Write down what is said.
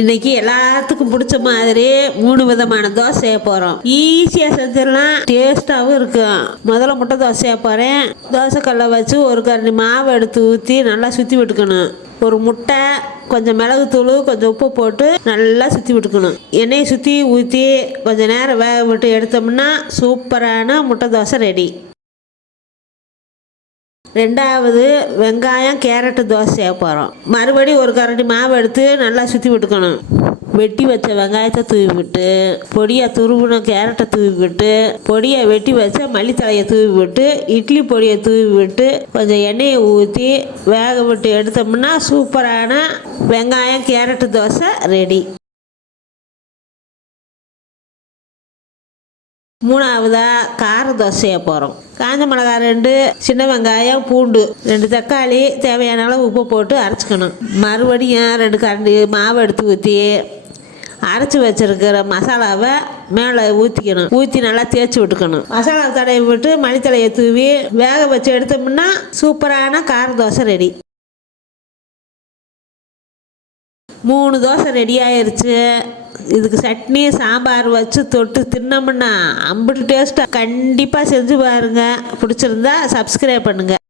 இன்னைக்கு எல்லாத்துக்கும் பிடிச்ச மாதிரி 3 விதமான தோசை செய்ய போகிறோம். ஈஸியாக செஞ்சிடலாம், டேஸ்ட்டாகவும் இருக்கும். முதல்ல முட்டை தோசை செய்ய போகிறேன். தோசைக்கல்லை வச்சு ஒரு கரண்டி மாவு எடுத்து ஊற்றி நல்லா சுற்றி விட்டுக்கணும். ஒரு முட்டை, கொஞ்சம் மிளகுத்தூள், கொஞ்சம் உப்பு போட்டு நல்லா சுற்றி விட்டுக்கணும். எண்ணெயை சுற்றி ஊற்றி கொஞ்சம் நேரம் வேக விட்டு எடுத்தோம்னா சூப்பரான முட்டை தோசை ரெடி. ரெண்டாவது வெங்காயம் கேரட்டு தோசை செய்ய போகிறோம். மறுபடியும் ஒரு கரண்டி மாவு எடுத்து நல்லா சுற்றி விட்டுக்கணும். வெட்டி வச்ச வெங்காயத்தை தூவி விட்டு, பொடியை துருவின கேரட்டை தூவி விட்டு, பொடியை வெட்டி வச்ச மல்லித்தலையை தூவி விட்டு, இட்லி பொடியை தூவி விட்டு, கொஞ்சம் எண்ணெயை ஊற்றி வேக விட்டு எடுத்தோம்னா சூப்பரான வெங்காயம் கேரட்டு தோசை ரெடி. மூணாவதா கார தோசை செய்ய போகிறோம். காஞ்ச மிளகாய் 2, சின்ன வெங்காயம், பூண்டு 2, தக்காளி, தேவையான அளவு உப்பு போட்டு அரைச்சிக்கணும். மறுபடியும் 2 கரண்டி மாவு எடுத்து ஊற்றி அரைச்சி வச்சிருக்கிற மசாலாவை மேலே ஊற்றிக்கணும். ஊற்றி நல்லா தேய்ச்சி விட்டுக்கணும். மசாலா தடவி விட்டு மல்லித்தலையை தூவி வேக வச்சு எடுத்தோம்னா சூப்பரான கார தோசை ரெடி. 3 தோசை ரெடி ஆயிடுச்சு. இதுக்கு சட்னி சாம்பார் வச்சு தொட்டு தின்னோம்னா அம்பிட்டு டேஸ்ட்டாக. கண்டிப்பாக செஞ்சு பாருங்கள். பிடிச்சிருந்தா சப்ஸ்கிரைப் பண்ணுங்கள்.